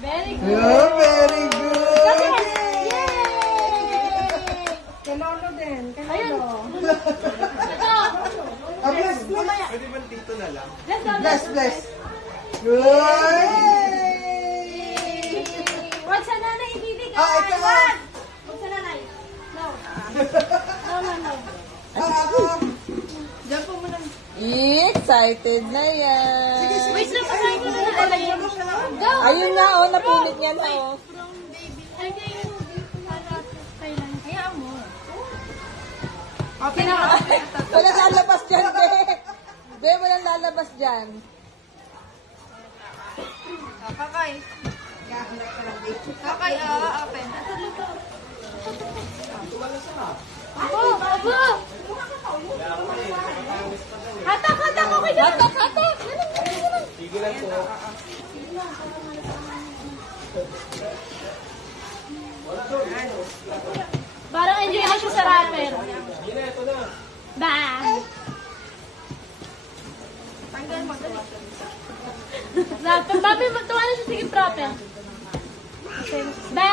Very good. Oh, very good. Yay! Kalolo din. Ayun. Kalolo. Ito. Ah, bless, bless. Pwede ba dito na lang? Let's go. Bless, bless. Good. Wag sa nanay ibibigay. Ah, ito. Wag. Wag sa nanay. No. No, no, no. Diyan po muna. Excited na yan. Wait lang, pakain ko na nakalagay. Go. Ayun na, oh, napilit niya na, oh. From baby. Ay, kayo. Thailand. Hayaan mo. Okay na. Walang lalabas dyan, be. Be, walang lalabas dyan. Kakay. Kakay, open. Ako, ako. Hatak, hatak. Okay na. Hatak, hatak. Sige lang po. Parang enjoy na siya sa rapper. Ba. Tanggal mo. Rapper. Babi, tuwa na siya. Sige, proper. Ba.